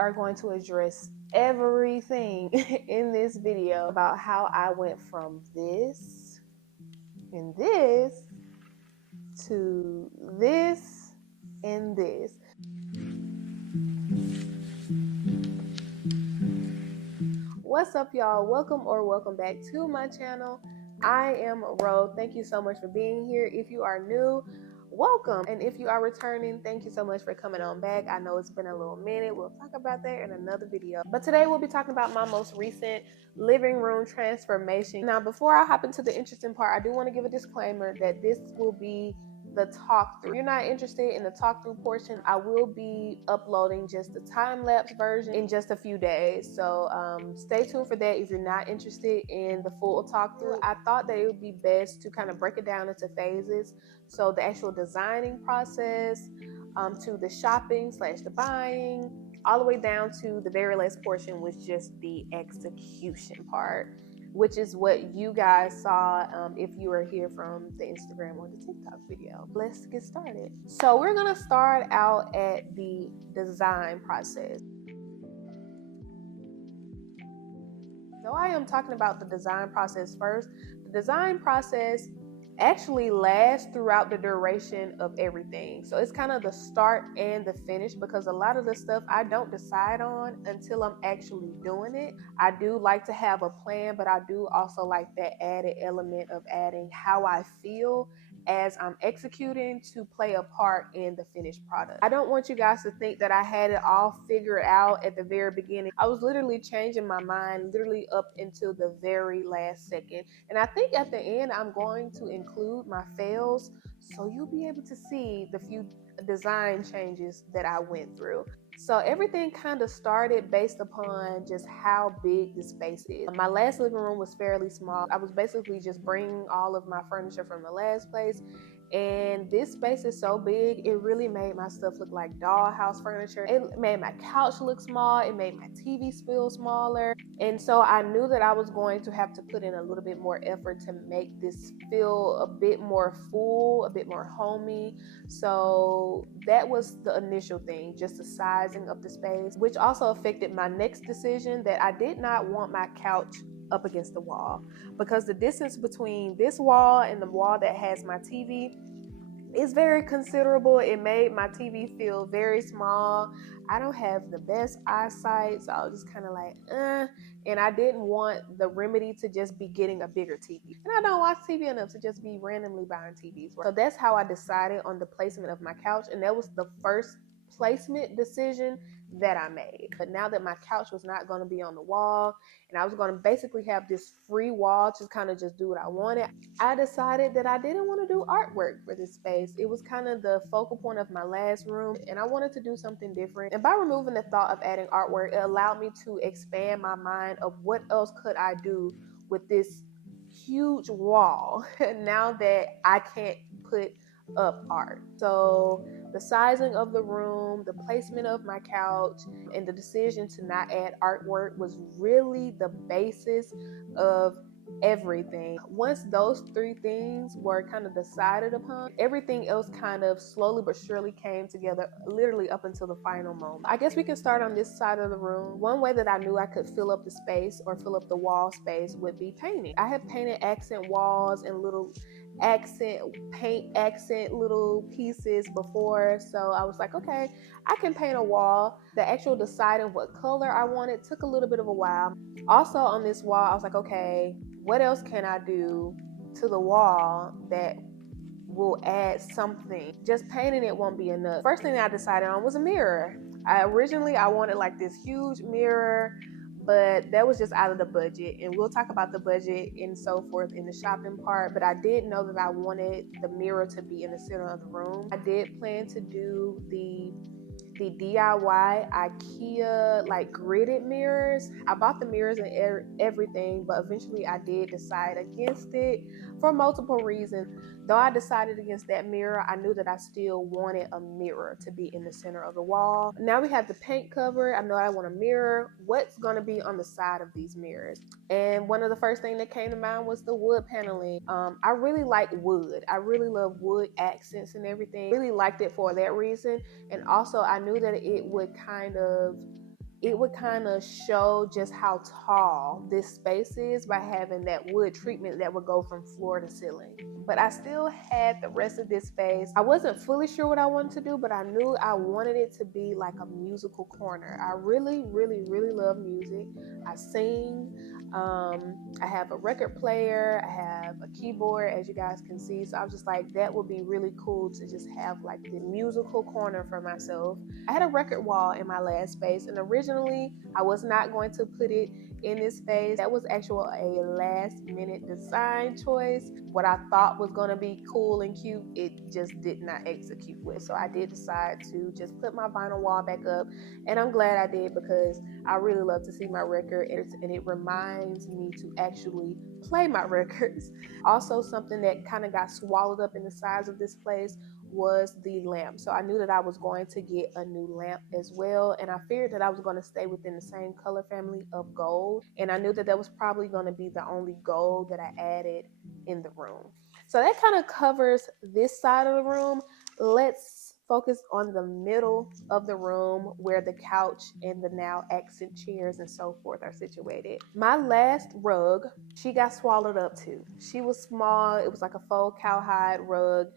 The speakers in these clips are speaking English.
are going to address everything in this video about how I went from this and this to this and this. What's up, y'all? Welcome back to my channel. I am Ro. Thank you so much for being here. If you are new, welcome. And if you are returning, thank you so much for coming on back. I know it's been a little minute. We'll talk about that in another video. But today we'll be talking about my most recent living room transformation. Now, before I hop into the interesting part, I do want to give a disclaimer that this will be the talk through. If you're not interested in the talk through portion, I will be uploading just the time-lapse version in just a few days. So stay tuned for that if you're not interested in the full talk through. I thought that it would be best to kind of break it down into phases. So the actual designing process, to the shopping / the buying, all the way down to the very last portion, was just the execution part, which is what you guys saw if you were here from the Instagram or the TikTok video. Let's get started. So we're gonna start out at the design process. So I am talking about the design process first. The design process actually lasts throughout the duration of everything. So it's kind of the start and the finish, because a lot of the stuff I don't decide on until I'm actually doing it. I do like to have a plan, but I do also like that added element of adding how I feel as I'm executing to play a part in the finished product. I don't want you guys to think that I had it all figured out at the very beginning. I was literally changing my mind literally up until the very last second. And I think at the end I'm going to include my fails, so you'll be able to see the few design changes that I went through. So everything kind of started based upon just how big the space is. My last living room was fairly small. I was basically just bringing all of my furniture from the last place. And this space is so big, it really made my stuff look like dollhouse furniture. It made my couch look small. It made my TV feel smaller. And so I knew that I was going to have to put in a little bit more effort to make this feel a bit more full, a bit more homey. So that was the initial thing, just the sizing of the space, which also affected my next decision, that I did not want my couch up against the wall, because the distance between this wall and the wall that has my TV is very considerable. It made my TV feel very small. I don't have the best eyesight, so I was just kind of like, and I didn't want the remedy to just be getting a bigger TV. And I don't watch TV enough to just be randomly buying TVs. So that's how I decided on the placement of my couch, and that was the first placement decision that I made. But now that my couch was not going to be on the wall, and I was going to basically have this free wall to kind of just do what I wanted, I decided that I didn't want to do artwork for this space. It was kind of the focal point of my last room, and I wanted to do something different. And by removing the thought of adding artwork, it allowed me to expand my mind of what else could I do with this huge wall now that I can't put up art. So the sizing of the room, the placement of my couch, and the decision to not add artwork was really the basis of everything. Once those three things were kind of decided upon, everything else kind of slowly but surely came together, literally up until the final moment. I guess we can start on this side of the room. One way that I knew I could fill up the space or fill up the wall space would be painting. I have painted accent walls and little paint accent little pieces before, so I was like, okay, I can paint a wall. The actual deciding what color I wanted took a little bit of a while. Also on this wall, I was like, okay, what else can I do to the wall that will add something? Just painting it won't be enough. First thing I decided on was a mirror. Originally I wanted like this huge mirror, but that was just out of the budget, and we'll talk about the budget and so forth in the shopping part. But I did know that I wanted the mirror to be in the center of the room. I did plan to do the DIY IKEA like gridded mirrors. I bought the mirrors and everything, but eventually I did decide against it for multiple reasons. Though I decided against that mirror, I knew that I still wanted a mirror to be in the center of the wall. Now we have the paint cover. I know I want a mirror. What's going to be on the side of these mirrors? And one of the first things that came to mind was the wood paneling. I really like wood. I really love wood accents and everything. Really liked it for that reason. And also I knew that it would kind of it would kind of show just how tall this space is by having that wood treatment that would go from floor to ceiling. But I still had the rest of this space. I wasn't fully sure what I wanted to do, but I knew I wanted it to be like a musical corner. I really, really, really love music. I sing. I have a record player. I have a keyboard, as you guys can see. So I was just like, that would be really cool to just have like the musical corner for myself. I had a record wall in my last space, and originally I was not going to put it in this space. That was actually a last minute design choice. What I thought was going to be cool and cute, it just did not execute with. So I did decide to just put my vinyl wall back up, and I'm glad I did because I really love to see my record, and it reminds me to actually play my records. Also, something that kind of got swallowed up in the size of this place was the lamp. So I knew that I was going to get a new lamp as well, and I figured that I was going to stay within the same color family of gold, and I knew that that was probably going to be the only gold that I added in the room. So that kind of covers this side of the room. Let's focus on the middle of the room where the couch and the now accent chairs and so forth are situated. My last rug, she got swallowed up too. She was small. It was like a faux cowhide rug.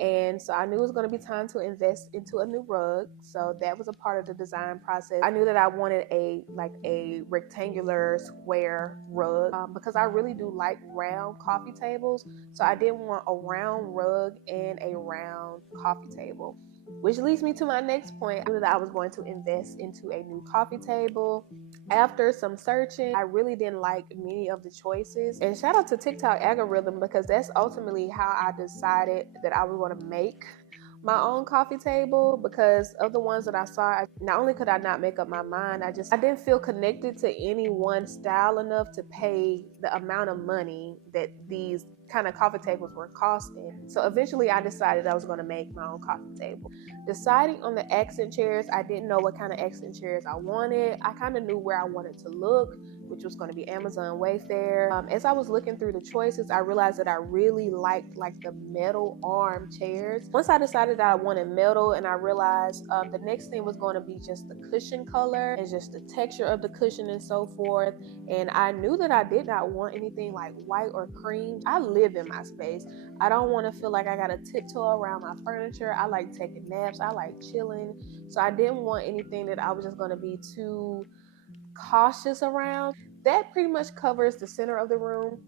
And so I knew it was going to be time to invest into a new rug. So that was a part of the design process. I knew that I wanted a rectangular square rug because I really do like round coffee tables. So I didn't want a round rug and a round coffee table. Which leads me to my next point. I knew that I was going to invest into a new coffee table. After some searching, I really didn't like many of the choices. And shout out to TikTok algorithm, because that's ultimately how I decided that I was going to make my own coffee table, because of the ones that I saw. Not only could I not make up my mind, I didn't feel connected to any one style enough to pay the amount of money that these kind of coffee tables were costing. So eventually I decided I was going to make my own coffee table. Deciding on the accent chairs, I didn't know what kind of accent chairs I wanted. I kind of knew where I wanted to look, which was going to be Amazon, Wayfair. As I was looking through the choices, I realized that I really liked like the metal arm chairs. Once I decided that I wanted metal, and I realized the next thing was going to be just the cushion color and just the texture of the cushion and so forth. And I knew that I did not want anything like white or cream. I live in my space. I don't want to feel like I got to tiptoe around my furniture. I like taking naps. I like chilling. So I didn't want anything that I was just going to be too cautious around. That pretty much covers the center of the room.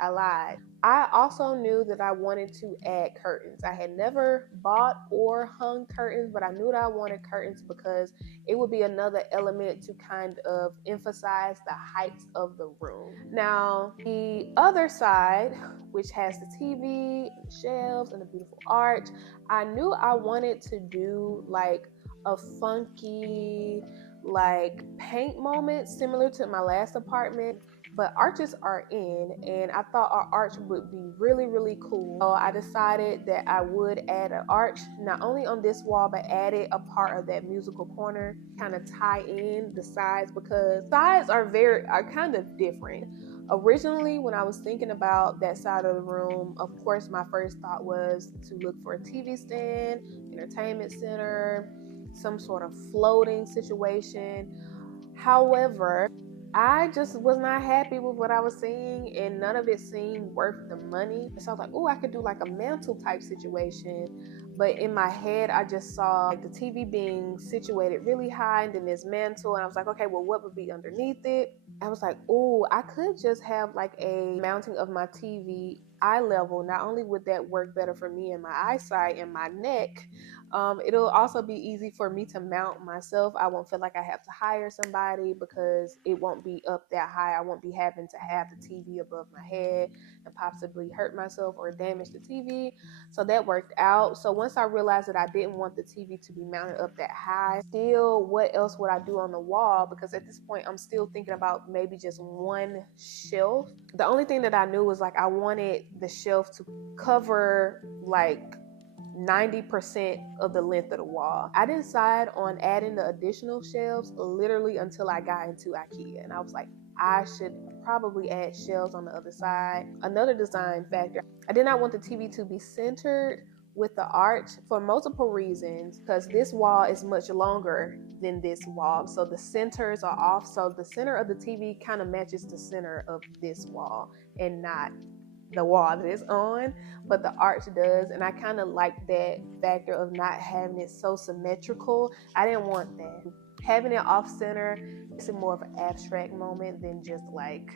I lied. I also knew that I wanted to add curtains. I had never bought or hung curtains, but I knew that I wanted curtains because it would be another element to kind of emphasize the height of the room. Now, the other side, which has the TV, the shelves, and the beautiful arch, I knew I wanted to do like a funky like paint moment similar to my last apartment, but arches are in, and I thought our arch would be really, really cool. So I decided that I would add an arch, not only on this wall, but added a part of that musical corner, kind of tie in the sides, because sides are kind of different. Originally, when I was thinking about that side of the room, of course, my first thought was to look for a TV stand, entertainment center, some sort of floating situation. However, I just was not happy with what I was seeing, and none of it seemed worth the money. So I was like, oh, I could do like a mantle type situation. But in my head, I just saw like the TV being situated really high and then this mantle. And I was like, okay, well, what would be underneath it? I was like, oh, I could just have like a mounting of my TV eye level. Not only would that work better for me and my eyesight and my neck, it'll also be easy for me to mount myself. I won't feel like I have to hire somebody because it won't be up that high. I won't be having to have the TV above my head and possibly hurt myself or damage the TV. So that worked out. So once I realized that I didn't want the TV to be mounted up that high, still, what else would I do on the wall? Because at this point, I'm still thinking about maybe just one shelf. The only thing that I knew was like I wanted the shelf to cover like 90% of the length of the wall. I didn't decide on adding the additional shelves literally until I got into IKEA, and I was like, I should probably add shelves on the other side. Another design factor, I did not want the TV to be centered with the arch for multiple reasons, because this wall is much longer than this wall, so the centers are off, so the center of the TV kind of matches the center of this wall and not the wall that it's on, but the arch does. And I kind of like that factor of not having it so symmetrical. I didn't want that. Having it off center, it's a more of an abstract moment than just like,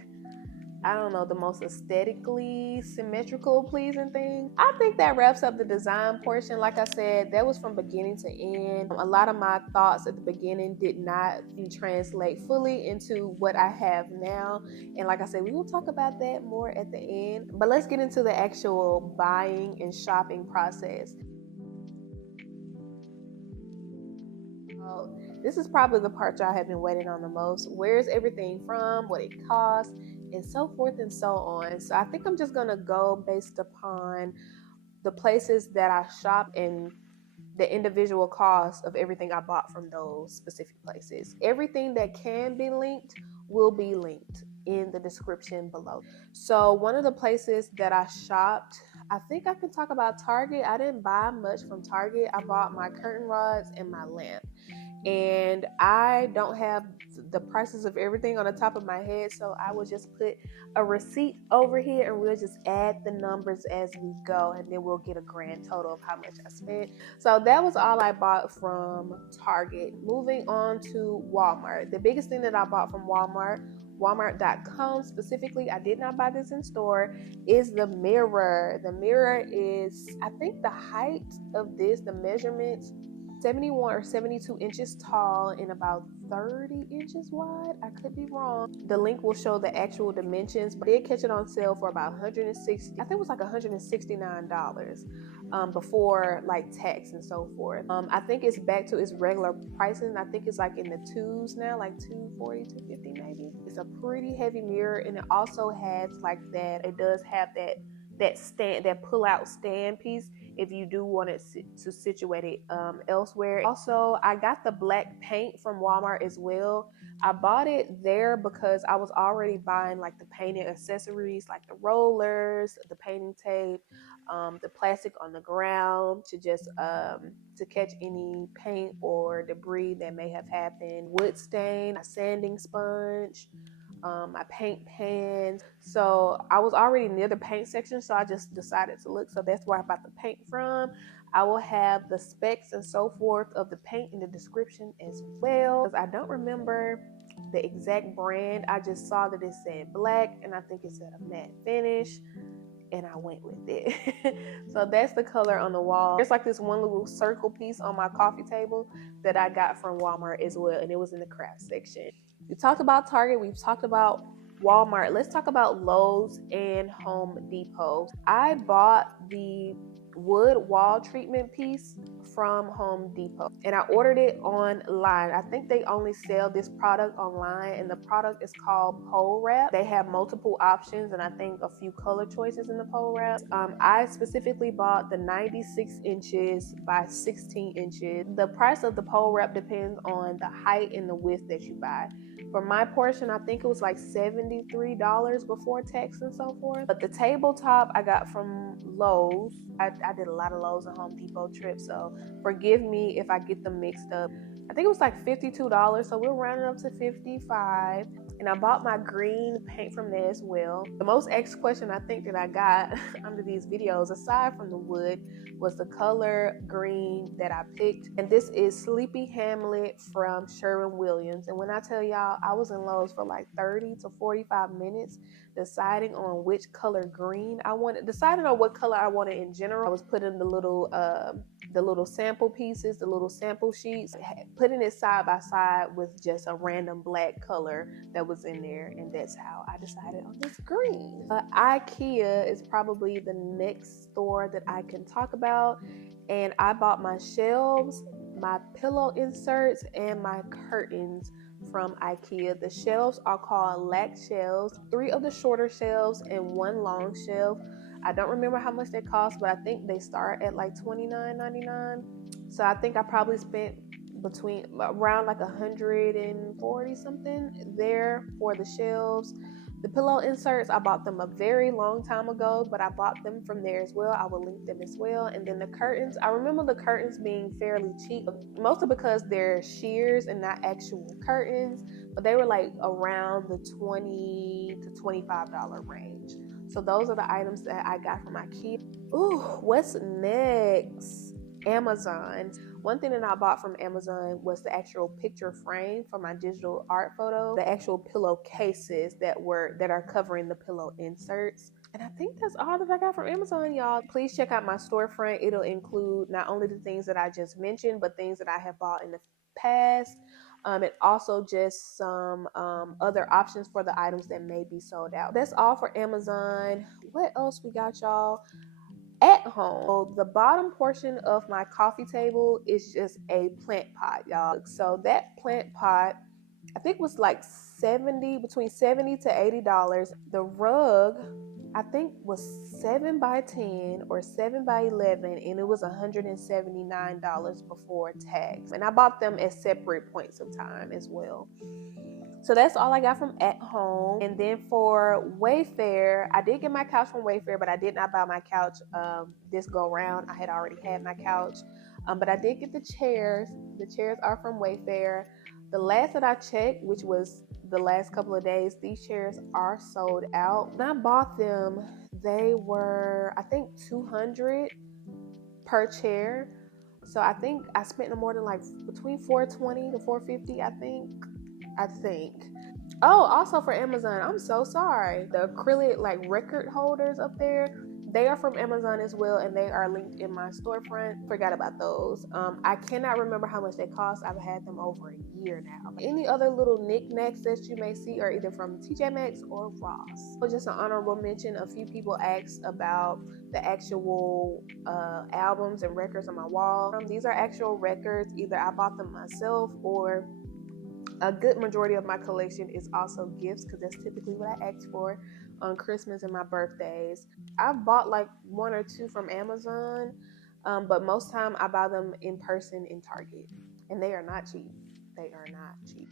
I don't know, the most aesthetically symmetrical pleasing thing. I think that wraps up the design portion. Like I said, that was from beginning to end. A lot of my thoughts at the beginning did not translate fully into what I have now. And like I said, we will talk about that more at the end. But let's get into the actual buying and shopping process. This is probably the part y'all have been waiting on the most. Where's everything from, what it costs, and so forth and so on. So I think I'm just gonna go based upon the places that I shop and the individual cost of everything I bought from those specific places. Everything that can be linked will be linked in the description below. So one of the places that I shopped, I think I can talk about Target. I didn't buy much from Target. I bought my curtain rods and my lamp. And I don't have the prices of everything on the top of my head, so I will just put a receipt over here and we'll just add the numbers as we go, and then we'll get a grand total of how much I spent. So that was all I bought from Target. Moving on to Walmart. The biggest thing that I bought from Walmart.com specifically, I did not buy this in store, is the mirror. The mirror is, I think the height of this, the measurements, 71 or 72 inches tall and about 30 inches wide. I could be wrong. The link will show the actual dimensions, but I did catch it on sale for about $160. I think it was like $169 before like tax and so forth. I think it's back to its regular pricing. I think it's like in the twos now, like $240, $250 maybe. It's a pretty heavy mirror, and it also has like that. It does have that stand, that pull-out stand piece, if you do want it to situate it elsewhere. Also, I got the black paint from Walmart as well. I bought it there because I was already buying like the painting accessories, like the rollers, the painting tape, the plastic on the ground to just to catch any paint or debris that may have happened, wood stain, a sanding sponge, my paint pans. So I was already near the paint section, so I just decided to look. So that's where I bought the paint from. I will have the specs and so forth of the paint in the description as well, because I don't remember the exact brand. I just saw that it said black, and I think it said a matte finish, and I went with it. So that's the color on the wall. There's like this one little circle piece on my coffee table that I got from Walmart as well, and it was in the craft section. We talked about Target, we've talked about Walmart. Let's talk about Lowe's and Home Depot. I bought the wood wall treatment piece from Home Depot, and I ordered it online. I think they only sell this product online, and the product is called pole wrap. They have multiple options, and I think a few color choices in the pole wrap. I specifically bought the 96 inches by 16 inches. The price of the pole wrap depends on the height and the width that you buy. For my portion, I think it was like $73 before tax and so forth. But the tabletop I got from Lowe's. I did a lot of Lowe's and Home Depot trips, so forgive me if I get them mixed up. I think it was like $52, so we're rounding up to $55. And I bought my green paint from there as well. The most asked question I think that I got under these videos, aside from the wood, was the color green that I picked. And this is Sleepy Hamlet from Sherwin-Williams. And when I tell y'all, I was in Lowe's for like 30 to 45 minutes deciding on which color green I wanted, deciding on what color I wanted in general. I was putting the little sample pieces, the little sample sheets, putting it side by side with just a random black color that was in there, and that's how I decided on this green. IKEA is probably the next store that I can talk about, and I bought my shelves, my pillow inserts, and my curtains from IKEA. The shelves are called lack shelves, 3 of the shorter shelves and 1 long shelf. I don't remember how much they cost, but I think they start at like $29.99. So I think I probably spent around like $140 something there for the shelves. The pillow inserts, I bought them a very long time ago, but I bought them from there as well. I will link them as well. And then the curtains, I remember the curtains being fairly cheap, mostly because they're shears and not actual curtains, but they were like around the $20 to $25 range. So those are the items that I got from IKEA. Ooh, what's next? Amazon. One thing that I bought from Amazon was the actual picture frame for my digital art photo, the actual pillow cases that are covering the pillow inserts. And I think that's all that I got from Amazon, y'all. Please check out my storefront. It'll include not only the things that I just mentioned, but things that I have bought in the past. And also just some other options for the items that may be sold out. That's all for Amazon. What else we got, y'all? At home, so the bottom portion of my coffee table is just a plant pot, y'all. So that plant pot, I think was like between $70 to $80. The rug, I think was 7 by 10 or 7 by 11, and it was $179 before tax. And I bought them at separate points of time as well. So that's all I got from At Home. And then for Wayfair, I did get my couch from Wayfair, but I did not buy my couch this go round. I had already had my couch. But I did get the chairs. The chairs are from Wayfair. The last that I checked, which was the last couple of days, these chairs are sold out. When I bought them, they were, I think, $200 per chair. So I think I spent no more than like between $420 to $450, I think. Oh, also for Amazon, I'm so sorry. The acrylic like record holders up there, they are from Amazon as well, and they are linked in my storefront. Forgot about those. I cannot remember how much they cost. I've had them over a year now. Any other little knickknacks that you may see are either from TJ Maxx or Ross. So just an honorable mention, a few people asked about the actual albums and records on my wall. These are actual records. Either I bought them myself, or a good majority of my collection is also gifts, because that's typically what I ask for on Christmas and my birthdays. I've bought like one or two from Amazon, but most time I buy them in person in Target, and they are not cheap. They are not cheap.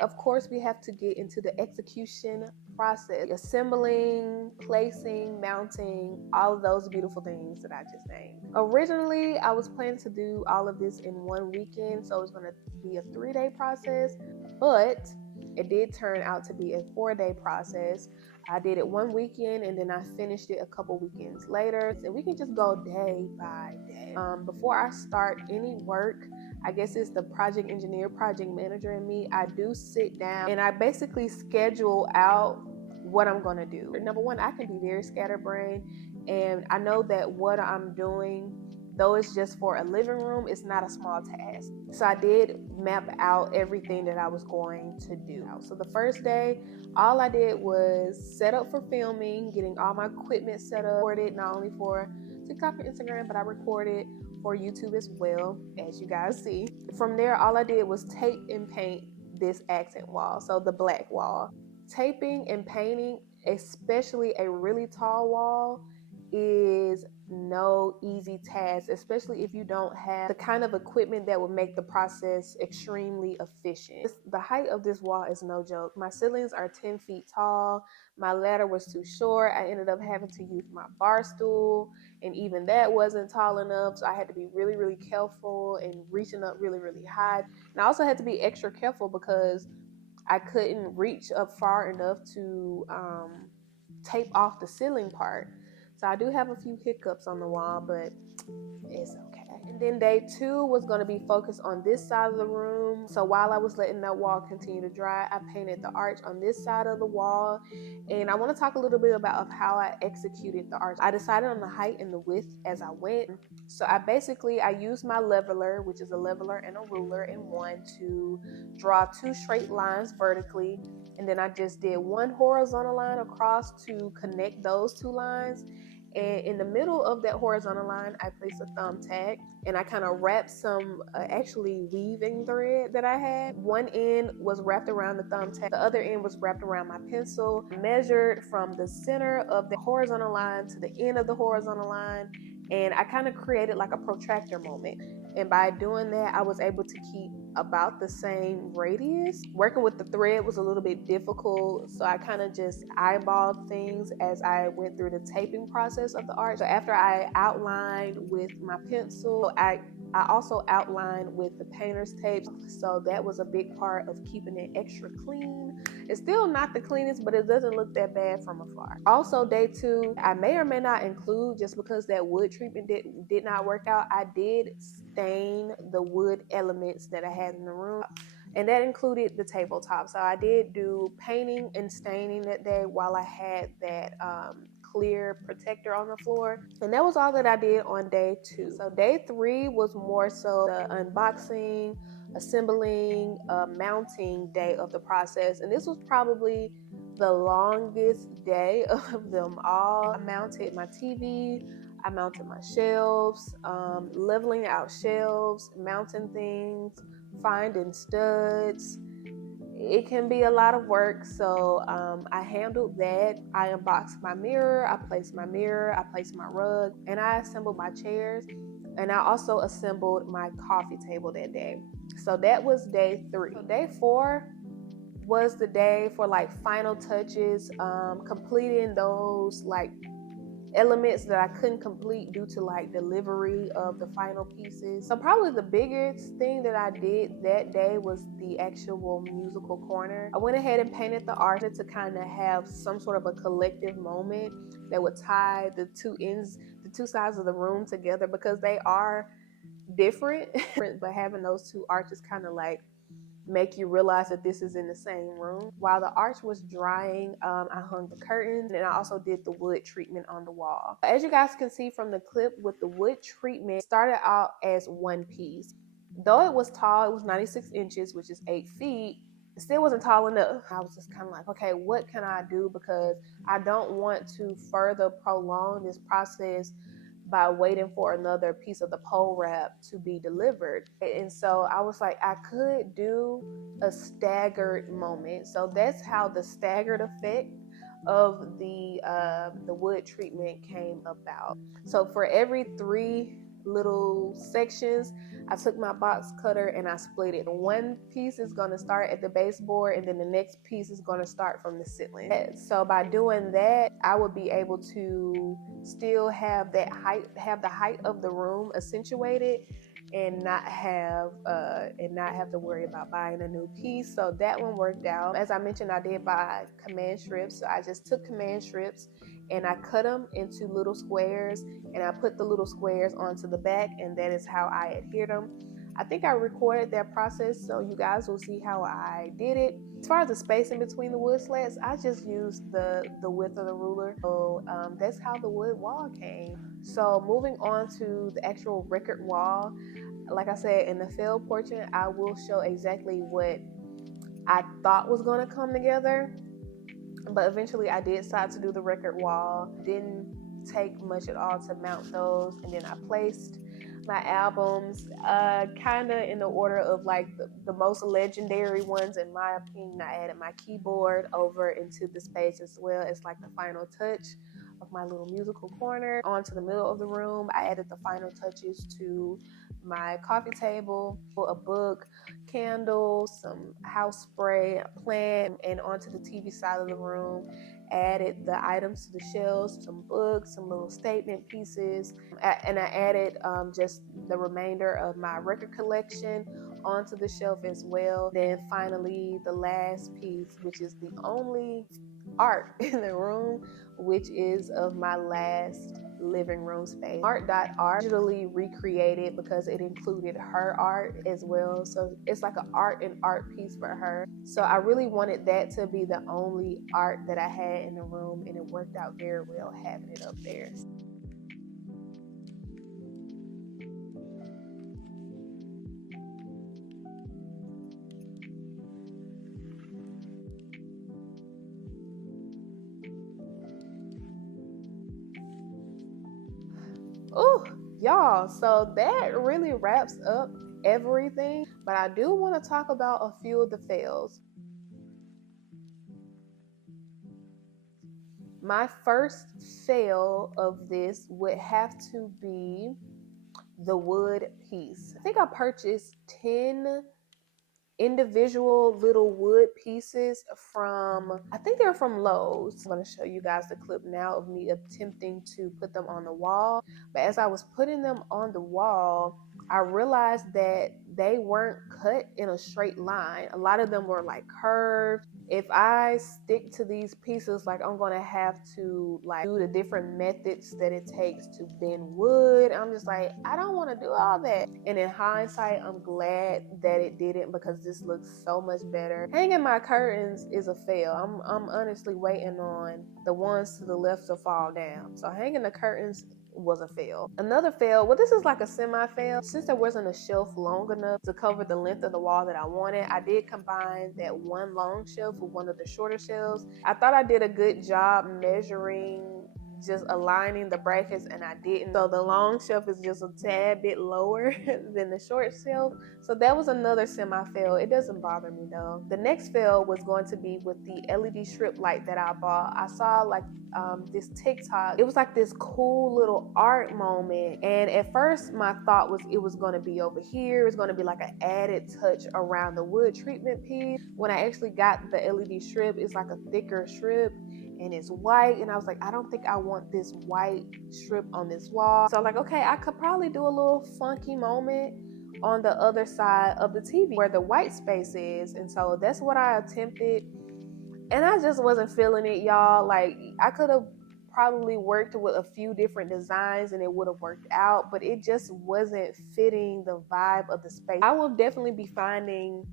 Of course, we have to get into the execution process, assembling, placing, mounting, all of those beautiful things that I just named. Originally, I was planning to do all of this in one weekend, so it was going to be a 3-day process, but it did turn out to be a 4-day process. I did it one weekend, and then I finished it a couple weekends later. So we can just go day by day. Before I start any work, I guess it's the project engineer, project manager in me, I do sit down and I basically schedule out what I'm going to do. Number one, I can be very scatterbrained, and I know that what I'm doing, though it's just for a living room, it's not a small task. So I did map out everything that I was going to do. So the first day, all I did was set up for filming, getting all my equipment set up, recorded not only for TikTok and Instagram, but I recorded for YouTube as well, as you guys see. From there, all I did was tape and paint this accent wall, so the black wall. Taping and painting, especially a really tall wall, is no easy task, especially if you don't have the kind of equipment that would make the process extremely efficient. The height of this wall is no joke. My ceilings are 10 feet tall. My ladder was too short. I ended up having to use my bar stool, and even that wasn't tall enough, so I had to be really, really careful and reaching up really, really high. And I also had to be extra careful because I couldn't reach up far enough to tape off the ceiling part. So I do have a few hiccups on the wall, but it's okay. And then day 2 was going to be focused on this side of the room. So while I was letting that wall continue to dry, I painted the arch on this side of the wall. And I want to talk a little bit about how I executed the arch. I decided on the height and the width as I went. So I used my leveler, which is a leveler and a ruler in one, to draw 2 straight lines vertically. And then I just did 1 horizontal line across to connect those 2 lines. And in the middle of that horizontal line, I placed a thumbtack, and I kind of wrapped some actually weaving thread that I had. One end was wrapped around the thumbtack, the other end was wrapped around my pencil. I measured from the center of the horizontal line to the end of the horizontal line, and I kind of created like a protractor moment. And by doing that, I was able to keep about the same radius. Working with the thread was a little bit difficult, so I kind of just eyeballed things as I went through the taping process of the arch. So after I outlined with my pencil, I also outlined with the painter's tape, so that was a big part of keeping it extra clean. It's still not the cleanest, but it doesn't look that bad from afar. Also, day 2, I may or may not include, just because that wood treatment did not work out, I did stain the wood elements that I had in the room, and that included the tabletop. So I did do painting and staining that day while I had that clear protector on the floor. And that was all that I did on day 2. So day 3 was more so the unboxing, assembling, mounting day of the process. And this was probably the longest day of them all. I mounted my TV, I mounted my shelves, leveling out shelves, mounting things, finding studs. It can be a lot of work, so I handled that. I unboxed my mirror, I placed my rug, and I assembled my chairs, and I also assembled my coffee table that day. So that was day 3. So day 4 was the day for like final touches, completing those like elements that I couldn't complete due to like delivery of the final pieces. So probably the biggest thing that I did that day was the actual musical corner. I went ahead and painted the arch to kind of have some sort of a collective moment that would tie the two sides of the room together, because they are different, but having those two arches kind of like make you realize that this is in the same room. While the arch was drying, I hung the curtains, and I also did the wood treatment on the wall. As you guys can see from the clip, with the wood treatment, it started out as one piece. Though it was tall, it was 96 inches, which is 8 feet, it still wasn't tall enough. I was just kind of like, okay, what can I do? Because I don't want to further prolong this process by waiting for another piece of the pole wrap to be delivered. And so I was like, I could do a staggered moment. So that's how the staggered effect of the wood treatment came about. So for every 3 little sections, I took my box cutter and I split it. One piece is going to start at the baseboard, and then the next piece is going to start from the ceiling. So by doing that, I would be able to still have that height, have the height of the room accentuated, and not have to worry about buying a new piece. So that one worked out. As I mentioned, I did buy command strips. So I just took command strips and I cut them into little squares, and I put the little squares onto the back, and that is how I adhered them. I think I recorded that process, so you guys will see how I did it. As far as the spacing between the wood slats, I just used the width of the ruler. So that's how the wood wall came. So moving on to the actual record wall, like I said, in the failed portion, I will show exactly what I thought was going to come together. But eventually I did decide to do the record wall. Didn't take much at all to mount those. And then I placed my albums kind of in the order of like the most legendary ones in my opinion. I added my keyboard over into the space as well. It's like the final touch of my little musical corner. Onto the middle of the room, I added the final touches to my coffee table, a book, candles, some house spray, a plant, and onto the TV side of the room, added the items to the shelves, some books, some little statement pieces, and I added just the remainder of my record collection onto the shelf as well. Then finally, the last piece, which is the only art in the room, which is of my last living room space. Art digitally recreated because it included her art as well. So it's like an art and art piece for her. So I really wanted that to be the only art that I had in the room, and it worked out very well having it up there. Oh, y'all, so that really wraps up everything, but I do want to talk about a few of the fails. My first fail of this would have to be the wood piece. I think I purchased 10 individual little wood pieces from, I think they're from Lowe's. I'm going to show you guys the clip now of me attempting to put them on the wall. But as I was putting them on the wall, I realized that they weren't cut in a straight line. A lot of them were like curved. If I stick to these pieces, like I'm gonna have to like do the different methods that it takes to bend wood. I'm just like, I don't want to do all that. And in hindsight, I'm glad that it didn't, because this looks so much better. Hanging my curtains is a fail. I'm honestly waiting on the ones to the left to fall down. So hanging the curtains was a fail. Another fail, well, this is like a semi-fail. Since there wasn't a shelf long enough to cover the length of the wall that I wanted, I did combine that one long shelf with one of the shorter shelves. I thought I did a good job measuring, just aligning the brackets, and I didn't. So the long shelf is just a tad bit lower than the short shelf. So that was another semi-fail. It doesn't bother me though. The next fail was going to be with the LED strip light that I bought. I saw like this TikTok. It was like this cool little art moment, and at first my thought was it was going to be over here. It was going to be like an added touch around the wood treatment piece. When I actually got the LED strip, it's like a thicker strip and it's white, and I was like, I don't think I want this white strip on this wall. So I'm like, okay, I could probably do a little funky moment on the other side of the TV where the white space is. And so that's what I attempted, and I just wasn't feeling it, y'all. Like, I could have probably worked with a few different designs and it would have worked out, but it just wasn't fitting the vibe of the space. I will definitely be finding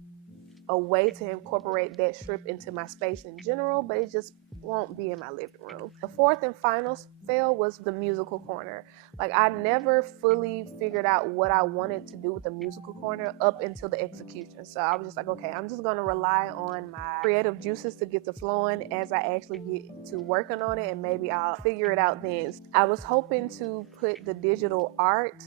a way to incorporate that strip into my space in general, but it just won't be in my living room. The fourth and final fail was the musical corner. Like, I never fully figured out what I wanted to do with the musical corner up until the execution. So I was just like, okay, I'm just gonna rely on my creative juices to get to flowing as I actually get to working on it, and maybe I'll figure it out then. I was hoping to put the digital art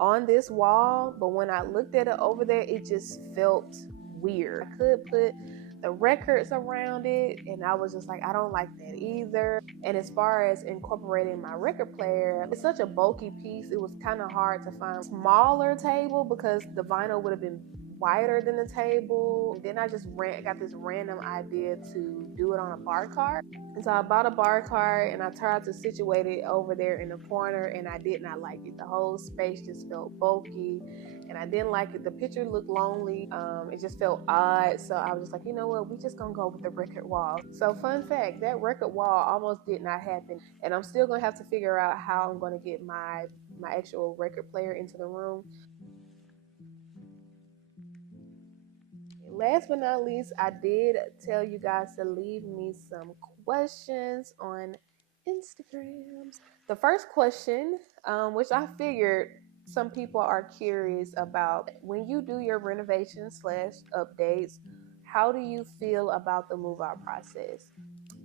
on this wall, but when I looked at it over there, it just felt weird. I could put the records around it, and I was just like, I don't like that either. And as far as incorporating my record player, it's such a bulky piece, it was kind of hard to find a smaller table because the vinyl would have been wider than the table. And then I just got this random idea to do it on a bar cart. And so I bought a bar cart and I tried to situate it over there in the corner, and I did not like it. The whole space just felt bulky and I didn't like it. The picture looked lonely. It just felt odd. So I was just like, you know what? We just gonna go with the record wall. So fun fact, that record wall almost did not happen. And I'm still gonna have to figure out how I'm gonna get my actual record player into the room. Last but not least, I did tell you guys to leave me some questions on Instagram. The first question, which I figured some people are curious about, when you do your renovations / updates, how do you feel about the move out process?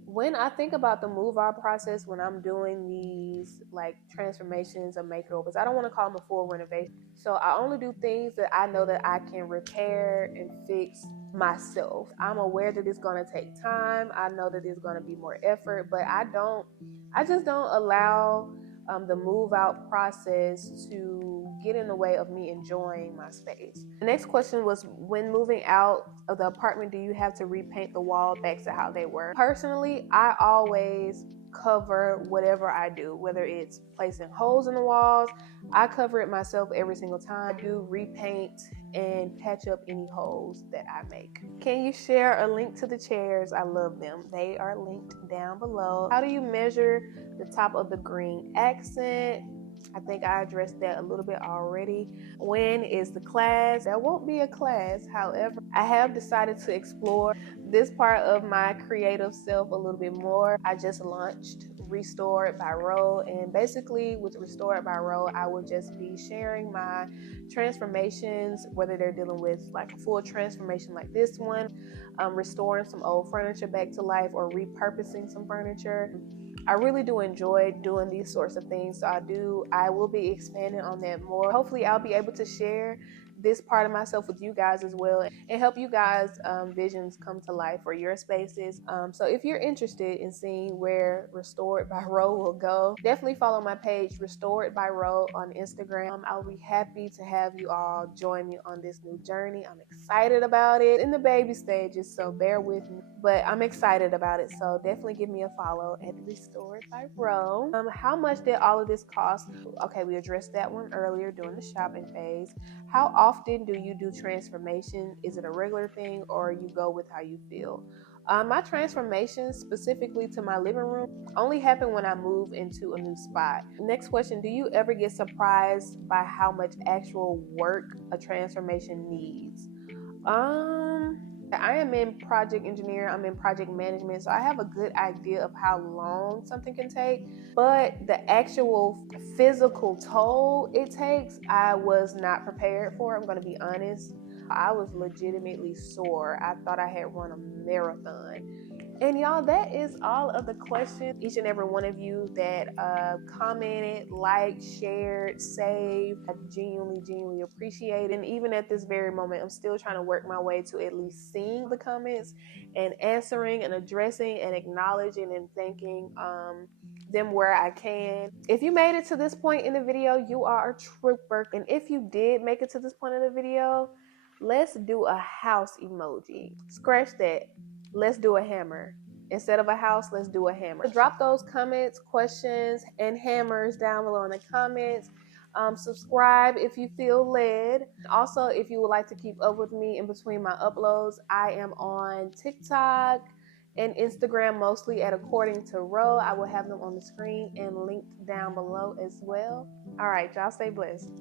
When I think about the move out process, when I'm doing these like transformations or makeovers, I don't want to call them a full renovation. So I only do things that I know that I can repair and fix myself. I'm aware that it's going to take time. I know that there's going to be more effort, but I just don't allow the move out process to get in the way of me enjoying my space. The next question was, when moving out of the apartment, do you have to repaint the wall back to how they were? Personally, I always cover whatever I do, whether it's placing holes in the walls. I cover it myself every single time. I do repaint and patch up any holes that I make. Can you share a link to the chairs? I love them. They are linked down below. How do you measure the top of the green accent? I think I addressed that a little bit already. When is the class? There won't be a class. However, I have decided to explore this part of my creative self a little bit more. I just launched Restored by Ro, and basically with Restored by Ro, I will just be sharing my transformations, whether they're dealing with like a full transformation like this one, restoring some old furniture back to life, or repurposing some furniture. I really do enjoy doing these sorts of things, so I will be expanding on that more. Hopefully I'll be able to share this part of myself with you guys as well, and help you guys visions come to life for your spaces. So if you're interested in seeing where Restored by Ro will go, definitely follow my page Restored by Ro on Instagram. I'll be happy to have you all join me on this new journey. I'm excited about it, in the baby stages, so bear with me, but I'm excited about it. So definitely give me a follow at Restored by Ro. How much did all of this cost? Okay, we addressed that one earlier during the shopping phase. How often do you do transformation? Is it a regular thing or you go with how you feel? My transformations, specifically to my living room, only happen when I move into a new spot. Next question, do you ever get surprised by how much actual work a transformation needs? I am in project engineer, I'm in project management, so I have a good idea of how long something can take, but the actual physical toll it takes, I was not prepared for. I'm going to be honest. I was legitimately sore. I thought I had run a marathon. And y'all, that is all of the questions. Each and every one of you that commented, liked, shared, saved, I genuinely appreciate it. And even at this very moment, I'm still trying to work my way to at least seeing the comments and answering and addressing and acknowledging and thanking them where I can. If you made it to this point in the video, you are a trooper. And if you did make it to this point in the video, let's do a house emoji. Scratch that. Let's do a hammer. Instead of a house, let's do a hammer. Drop those comments, questions, and hammers down below in the comments. Subscribe if you feel led. Also, if you would like to keep up with me in between my uploads, I am on TikTok and Instagram, mostly at According to Ro. I will have them on the screen and linked down below as well. All right, y'all stay blessed.